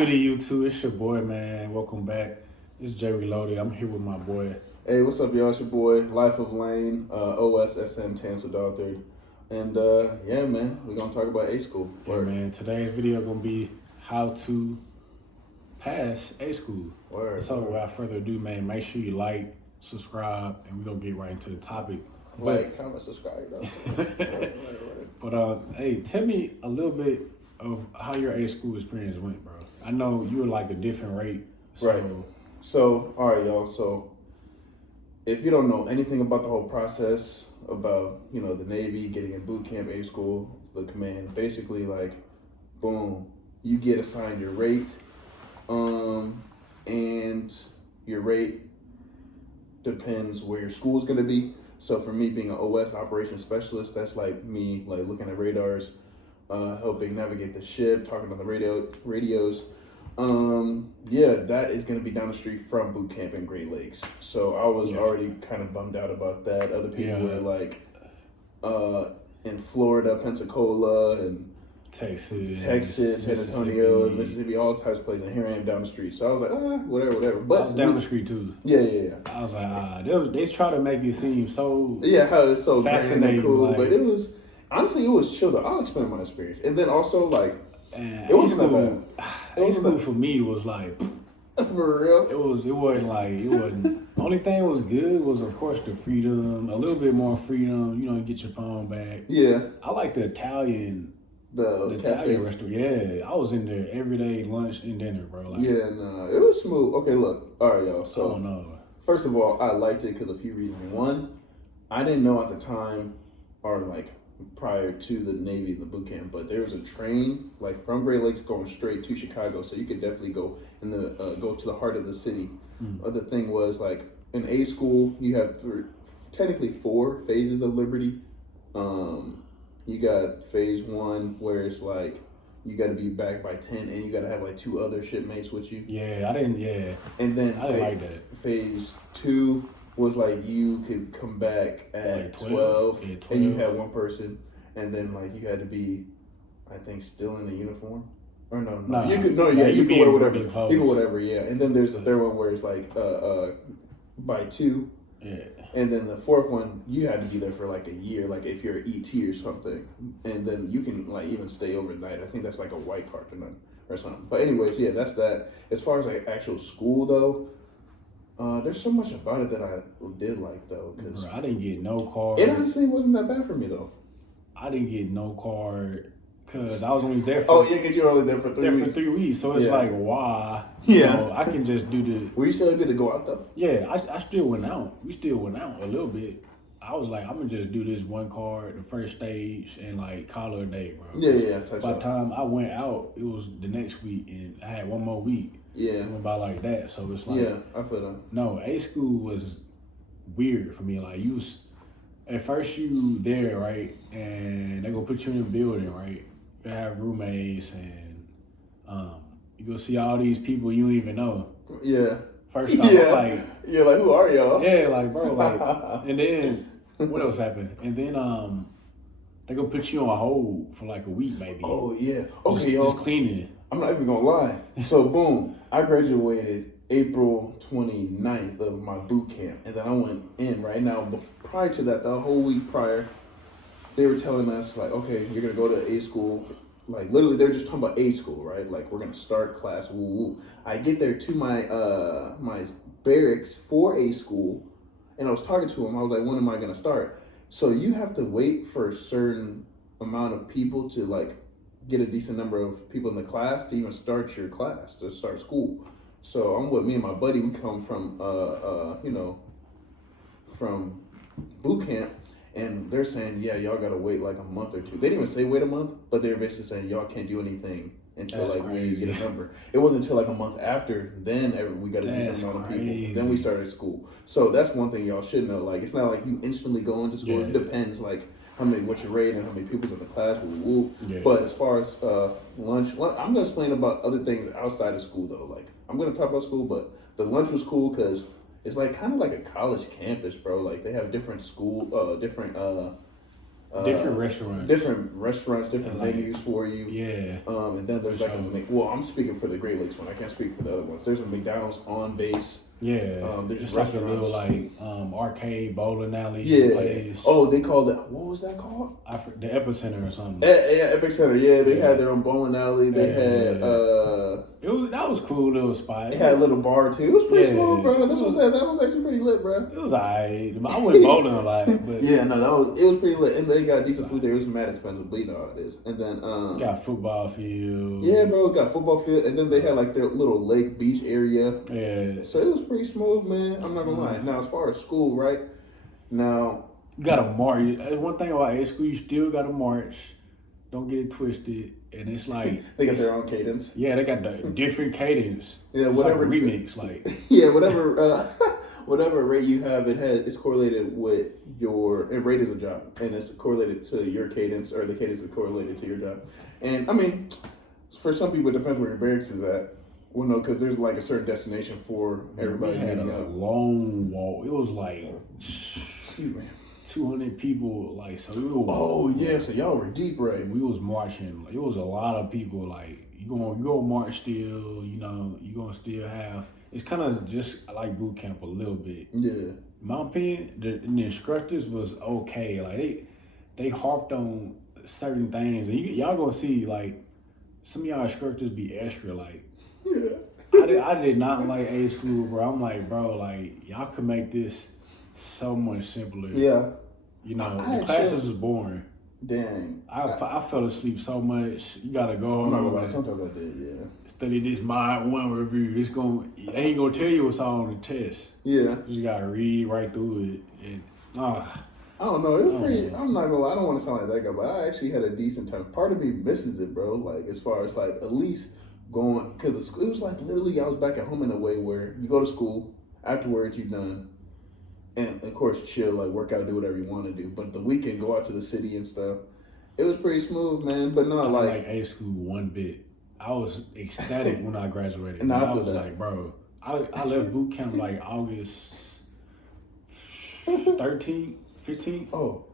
Goody YouTube, it's your boy, man. Welcome back. It's Jay Reloaded. I'm here with my boy. Hey, what's up, y'all? It's your boy, Life of Lane, OSSM Tansils Page. And yeah, man, we're gonna talk about A school. Yeah, man. Today's video gonna be how to pass A school. So without further ado, man, make sure you like, subscribe, and we're gonna get right into the topic. Like, comment, subscribe, though. right. But hey, tell me a little bit of how your A school experience went, bro. I know you were like a different rate. Right. So, all right, y'all. So, if you don't know anything about the whole process about, the Navy, getting in boot camp, A school, the command, basically, like, boom, you get assigned your rate, and your rate depends where your school is going to be. So for me, being an OS operations specialist, that's like me, like looking at radars, helping navigate the ship, talking on the radios. Yeah, that is going to be down the street from boot camp in Great Lakes. So I was already kind of bummed out about that. Other people were like in Florida, Pensacola, and Texas, San Antonio, Mississippi, all types of places. And here I am down the street. So I was like, whatever. But I was down the street too. Yeah. I was like, they try to make it seem so how it's so fascinating and cool. Like, but it was, honestly, it was chill though. I'll explain my experience. And then also, like, it wasn't that bad. A school for me was like, for real? It wasn't. Only thing was good was, of course, the freedom, a little bit more freedom, you get your phone back. Yeah. I like the Italian. The Italian restaurant, yeah. I was in there every day, lunch and dinner, bro. Like, it was smooth. Okay, look. All right, y'all. So, first of all, I liked it because of a few reasons. One, I didn't know at the time, or like prior to the Navy, the boot camp, but there was a train like from Great Lakes going straight to Chicago, so you could definitely go go to the heart of the city. Other thing was, like, in A school, you have technically 4 phases of Liberty. You got phase 1 where it's like you got to be back by 10, and you got to have like 2 other shipmates with you. Yeah, I didn't. Yeah, and then I didn't like that. Phase 2 was like you could come back at like 12, and you had 1 person, and then like you had to be, I think, still in the uniform. Or no, you could you could wear whatever. You could whatever, yeah. And then there's the third one where it's like by 2. Yeah. And then the 4th one, you had to be there for like a year, like if you're an ET or something. And then you can like even stay overnight. I think that's like a white card or something. But anyways, yeah, that's that. As far as like actual school though, there's so much about it that I did like though. Cause I didn't get no card. It honestly wasn't that bad for me though. I didn't get no card because I was only there for. Because you were only there for 3 weeks. For 3 weeks, so it's like, why? I can just do the. Were you still able to go out though? Yeah, I still went out. We still went out a little bit. I was like, I'm gonna just do this 1 card, the first stage, and like call it a day, bro. Yeah. By the time I went out, it was the next week, and I had 1 more week. Yeah. It went by like that, so it's like. Yeah, I feel that. No, A school was weird for me. Like at first you there, right, and they gonna put you in a building, right. You have roommates, and you go see all these people you don't even know. Yeah. First off, like, you're like, who are y'all? Yeah, like, bro, like, and then what else happened? And then they gonna put you on hold for like a week, maybe. Oh yeah. Okay, y'all. Just cleaning. I'm not even gonna lie. So boom, I graduated April 29th of my boot camp, and then I went in right now. But prior to that, the whole week prior, they were telling us, like, okay, you're going to go to A school. Like, literally, they're just talking about A school, right? Like, we're going to start class, woo. I get there to my my barracks for A school, and I was talking to them. I was like, when am I going to start? So you have to wait for a certain amount of people to, like, get a decent number of people in the class to even start your class, to start school. So I'm with me and my buddy. We come from, from boot camp. And they're saying, yeah, y'all got to wait like a month or 2. They didn't even say wait a month, but they're basically saying y'all can't do anything until we get a number. It wasn't until like a month after, then we got to do some amount of people. Then we started school. So that's one thing y'all should know. Like, it's not like you instantly go into school. It depends, like, what's your rate and how many people's in the class. Yeah. But as far as lunch, I'm going to explain about other things outside of school, though. Like, I'm going to talk about school, but the lunch was cool because it's like kind of like a college campus, bro. Like, they have different different restaurants, different menus for you. Yeah. And then there's like I'm speaking for the Great Lakes one. I can't speak for the other ones. There's a McDonald's on base. Yeah. There's it's like a little arcade bowling alley. Yeah. Place. Oh, they called it. What was that called? The Epicenter or something. Yeah, Epicenter. Yeah, they had their own bowling alley. They had. That was cool little spot. It had a little bar too. It was pretty small, bro. That's what I'm saying. That was actually pretty lit, bro. It was alright. I went bowling a lot, but yeah, no, it was pretty lit. And they got decent food there. It was mad expensive, but you know how it is. And then got football field. Yeah, bro, got football field, and then they had like their little lake beach area. Yeah. So it was pretty smooth, man. I'm not gonna lie. Now as far as school, right? Now you gotta march. One thing about A school, you still gotta march. Don't get it twisted. And it's like they got their own cadence. Yeah, they got the different cadence. Yeah, it's whatever like a remix, like yeah, whatever rate you have, it's correlated with and rate is a job, and it's correlated to your cadence, or the cadence is correlated to your job. And I mean, for some people, it depends where your barracks is at. Well, no, because there's like a certain destination for everybody. We had a long walk. It was like, excuse me, 200 people. Like, so we were. Oh yeah, so y'all were deep, right? We was marching. It was a lot of people. Like, you gonna march still. You know, you gonna still have. It's kind of just like boot camp a little bit. Yeah. In my opinion, the instructors was okay. Like they harped on certain things, and y'all gonna see like some of y'all instructors be extra. Like, yeah. I did not like A school, bro. I'm like, bro, like y'all could make this so much simpler. Yeah. You know, the classes was boring. Dang. I fell asleep so much. You gotta go home. I'm not gonna lie, sometimes I did, yeah. Study this Mod 1 review. They ain't gonna tell you what's all on the test. Yeah. You just gotta read right through it. And I don't know. It was pretty. I'm not gonna lie. I don't want to sound like that guy, but I actually had a decent time. Part of me misses it, bro. Like as far as like at least going, because it was like literally I was back at home in a way where you go to school afterwards, you're done. And of course, chill, like work out, do whatever you want to do. But the weekend, go out to the city and stuff. It was pretty smooth, man. But no, I like A school one bit. I was ecstatic when I graduated. And I was like, bro, I left boot camp like August 13, 15. Oh,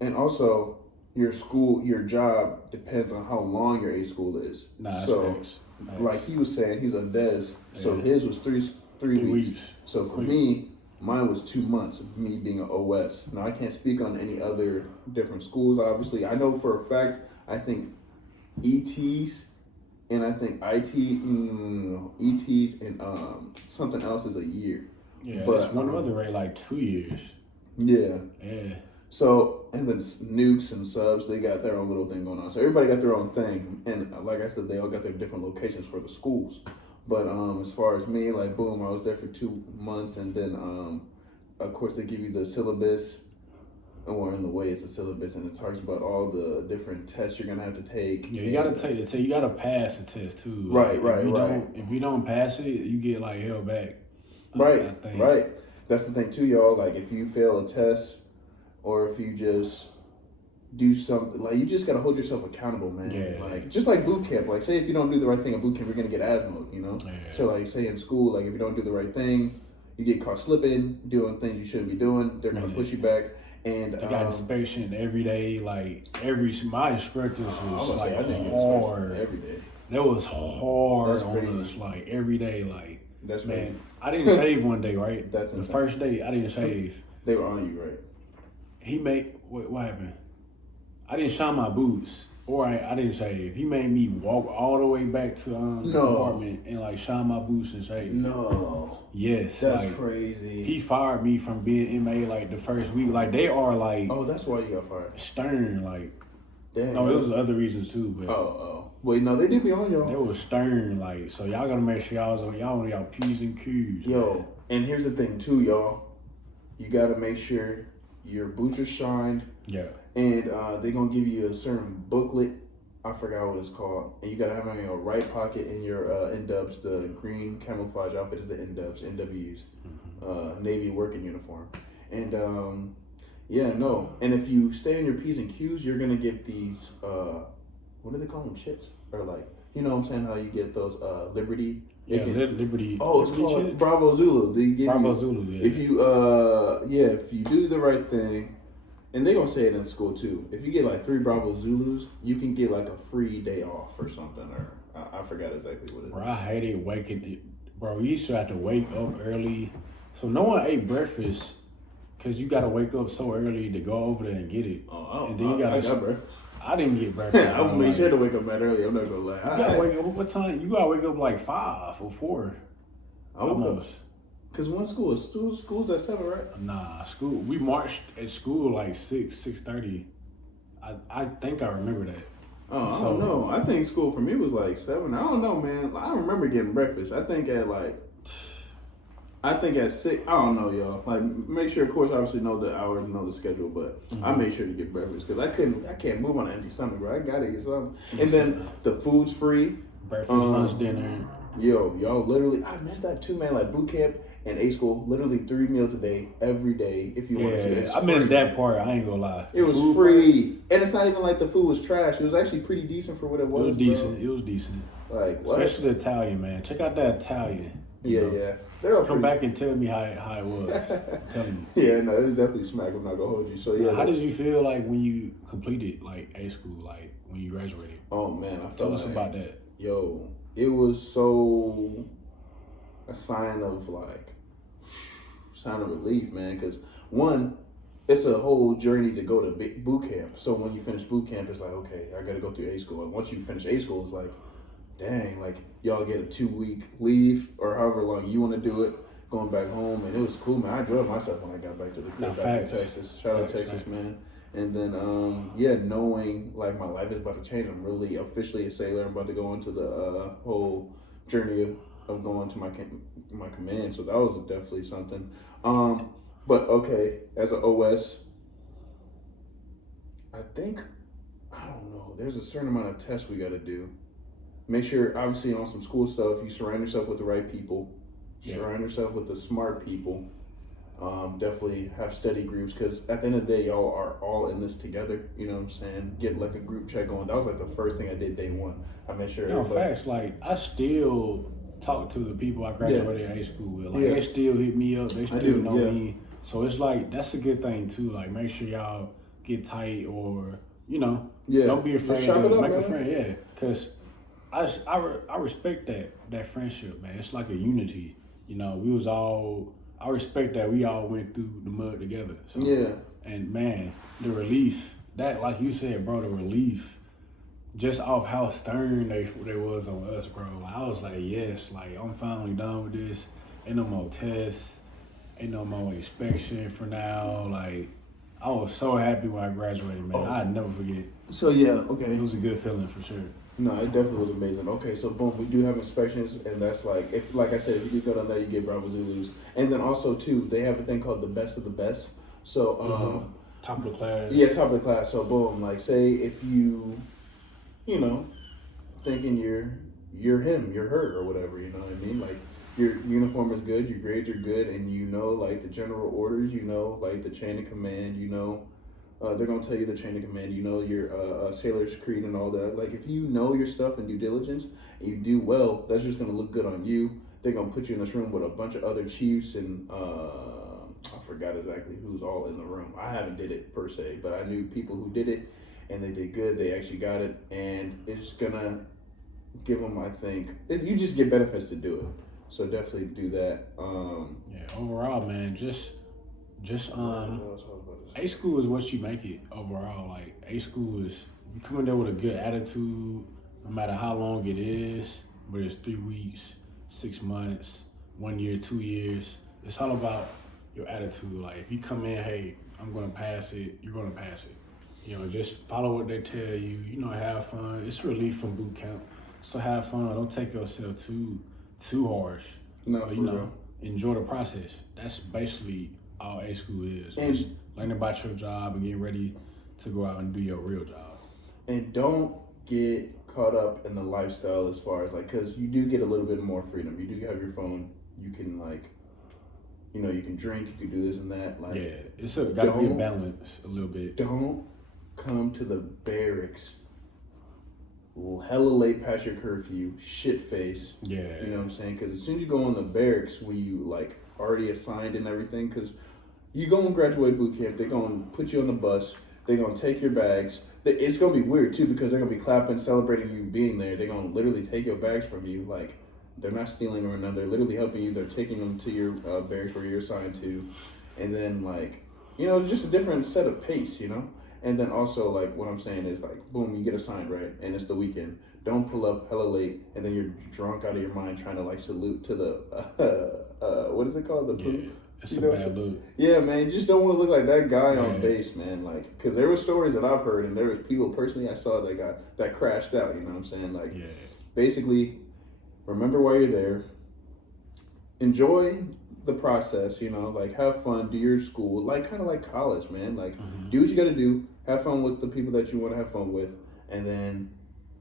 and also your job depends on how long your A school is. Nah, so facts. Like he was saying, he's on DES, so his was three weeks. So for me, mine was 2 months of me being an OS. Now, I can't speak on any other different schools, obviously. I know for a fact, I think ETs and I think ETs and something else is a year. Yeah, but it's one other rate, like 2 years. Yeah. Yeah. So, and then nukes and subs, they got their own little thing going on. So everybody got their own thing. And like I said, they all got their different locations for the schools. But as far as me, like, boom, I was there for 2 months, and then, of course, they give you the syllabus, or in the way it's a syllabus, and it talks about all the different tests you're gonna have to take. Yeah, you gotta take the test. You gotta pass the test too. Right. If you don't pass it, you get like held back. Right. That's the thing too, y'all. Like, if you fail a test, or if you just do something, like, you just gotta hold yourself accountable, man. Yeah. Like, just like boot camp. Like, say if you don't do the right thing in boot camp, you're gonna get asthma, you know? Yeah. So, like, say in school, like, if you don't do the right thing, you get caught slipping, doing things you shouldn't be doing. They're gonna push you back. And they got inspection every day. Like my instructors was like hard every day. That was hard. That's on crazy. us, like every day. Like that's man, crazy. I didn't shave one day, right? That's the insane. first day I didn't shave. They were on you, right? He made what happened? I didn't shine my boots, or I didn't shave. He made me walk all the way back to the apartment and like shine my boots and shave. No. Yes. That's like, crazy. He fired me from being MA like the first week. Like they are like. Oh, that's why you got fired. Stern, like. Damn. No, it was other reasons too, but. Oh. Wait, no, they did be on y'all. They was stern, like, so y'all gotta make sure y'all was on y'all P's and Q's. Yo, man. And here's the thing too, y'all. You gotta make sure your boots are shined. Yeah. And they're gonna give you a certain booklet. I forgot what it's called. And you gotta have it in your right pocket in your N-dubs. The green camouflage outfit is the N-dubs, NWs. Navy working uniform. And and if you stay on your P's and Q's, you're gonna get these what do they call them, chips? Or like, you know what I'm saying, how you get those Liberty. Liberty. Oh, it's Liberty called chips? Bravo Zulu. They give Bravo you, Zulu, yeah. If you if you do the right thing And they gonna say it in school too. If you get like 3 Bravo Zulus, you can get like a free day off or something. Or I forgot exactly what it is. Bro, I hated waking. Bro, you used to have to wake up early, so no one ate breakfast because you gotta wake up so early to go over there and get it. And then you gotta. I got breakfast. I didn't get breakfast. I would make sure to wake up that early. I'm not gonna lie. You gotta wake up. What time? You gotta wake up like 5 or 4. Almost. Cause one school's at 7, right? Nah, school. We marched at school like 6:30. I think I remember that. Oh, I don't know. I think school for me was like 7. I don't know, man. I don't remember getting breakfast. I think at 6. I don't know, y'all. Like, make sure, of course, obviously know the hours and know the schedule, but I made sure to get breakfast because I can't move on an empty stomach, bro. I gotta eat something. And then the food's free. Breakfast, lunch, dinner. Yo, y'all literally, I missed that too, man. Like boot camp and A school, literally 3 meals a day, every day. If you want to, I missed that part. I ain't gonna lie. It was free, and it's not even like the food was trash. It was actually pretty decent for what it was. It was decent. It was decent. Like what? Especially the Italian, man. Check out that Italian. Yeah. Come back and tell me how it was. I'm telling you. Yeah, no, it was definitely smack. I'm not gonna hold you. So yeah. How did you feel like when you completed like A school, like when you graduated? Oh man, Tell us about that. Yo, it was so a sign of relief, man. Because one, it's a whole journey to go to boot camp. So when you finish boot camp, it's like, okay, I got to go through A school. And once you finish A school, it's like, dang, like y'all get a 2-week leave or however long you want to do it, going back home. And it was cool, man. I enjoyed myself when I got back to the crib, back in Texas. Shout out Texas, man. And then, knowing like my life is about to change. I'm really officially a sailor. I'm about to go into the whole journey of going to my command. So that was definitely something. But okay, as an OS, I think, I don't know, there's a certain amount of tests we got to do. Make sure, obviously, on some school stuff, you surround yourself with the right people. Surround yourself with the smart people. Definitely have study groups because at the end of the day, y'all are all in this together. You know what I'm saying? Get like a group chat going. That was like the first thing I did day one. I made sure. No, facts. Like I still talk to the people I graduated high school with. Like they still hit me up. They still know me. So it's like that's a good thing too. Like make sure y'all get tight or don't be afraid to make a friend. Yeah, because I respect that friendship, man. It's like a unity. We was all. I respect that we all went through the mud together. So, and man, the relief, that like you said, bro, the relief, just off how stern they was on us, bro. I was like, yes, like I'm finally done with this. Ain't no more tests, ain't no more inspection for now. Like I was so happy when I graduated, man. I'd never forget. So okay, it was a good feeling for sure. No, it definitely was amazing. Okay, so boom, we do have inspections, and that's like I said, if you go down there, you get Bravo Zulus, and then also too, they have a thing called the best of the best. So top of the class. Yeah, top of the class. So boom, like say if you, thinking you're him, you're her, or whatever. You know what I mean? Like your uniform is good, your grades are good, and like the general orders, like the chain of command, they're going to tell you the chain of command, your sailor's creed and all that. Like, if you know your stuff and due diligence and you do well, that's just going to look good on you. They're going to put you in this room with a bunch of other chiefs and I forgot exactly who's all in the room. I haven't did it per se, but I knew people who did it and they did good. They actually got it, and it's going to give them, I think, you just get benefits to do it. So definitely do that. Overall, man, just A school is what you make it overall. Like A school is you come in there with a good attitude, no matter how long it is, whether it's 3 weeks, 6 months, 1 year, 2 years. It's all about your attitude. Like if you come in, hey, I'm gonna pass it, you're gonna pass it. Just follow what they tell you. Have fun. It's relief from boot camp, so have fun. Don't take yourself too harsh. No, enjoy the process. That's basically all A school is. Just learn about your job and get ready to go out and do your real job. And don't get caught up in the lifestyle as far as because you do get a little bit more freedom. You do have your phone. You can you can drink. You can do this and that. It's got to be a balance a little bit. Don't come to the barracks hella late past your curfew, shit face. Yeah. You know what I'm saying? Because as soon as you go in the barracks, where you already assigned and everything, because You go and graduate boot camp. They're gonna put you on the bus. They're gonna take your bags. It's gonna be weird too because they're gonna be clapping, celebrating you being there. They're gonna literally take your bags from you. Like they're not stealing them or nothing. They're literally helping you. They're taking them to your barracks where you're assigned to, and then like just a different set of pace. And then also like what I'm saying is like boom, you get assigned right, and it's the weekend. Don't pull up hella late, and then you're drunk out of your mind trying to like salute to the what is it called, the poop. Yeah. It's a bad look. Yeah, man, you just don't want to look like that guy on Yeah. base, man. Like, because there were stories that I've heard, and there was people personally I saw that crashed out. You know what I'm saying? Like, Yeah. basically, remember why you're there. Enjoy the process. Like have fun, do your school, like kind of like college, man. Like, do what you got to do. Have fun with the people that you want to have fun with, and then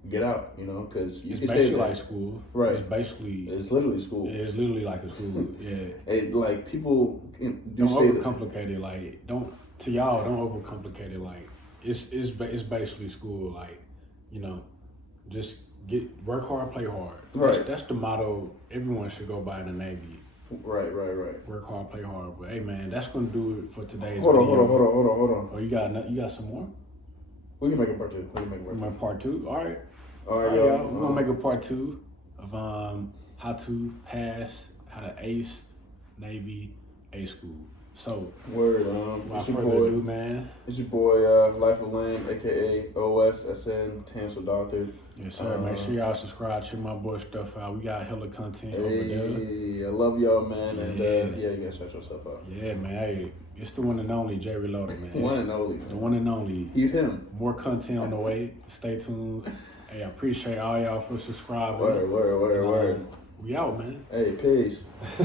get out. Because you It's can basically say like school. Right. It's literally school. It's literally like a school. Yeah. Like people Don't overcomplicate it. Like don't overcomplicate it. Like it's basically school. Like just work hard, play hard. Right. That's the motto everyone should go by in the Navy. Right. Work hard, play hard. But hey, man, that's gonna do it for today's Hold video. on. Oh, you got some more? We can make a part two. Part two. All right, y'all. We're gonna make a part two of how to ace Navy A school. So word. without further ado, man. It's your boy Life of Lane, aka OSSN Tansils Doctor. Yes, sir. Make sure y'all subscribe. Check my boy stuff out. We got hella content over there. Hey, I love y'all, man. And Yeah. you gotta shout yourself out. Yeah, man. Hey, it's the one and only Jay Reloaded, man. One and only. The one and only. He's him. More content on the way. Stay tuned. Hey, I appreciate all y'all for subscribing. Word. We out, man. Hey, peace.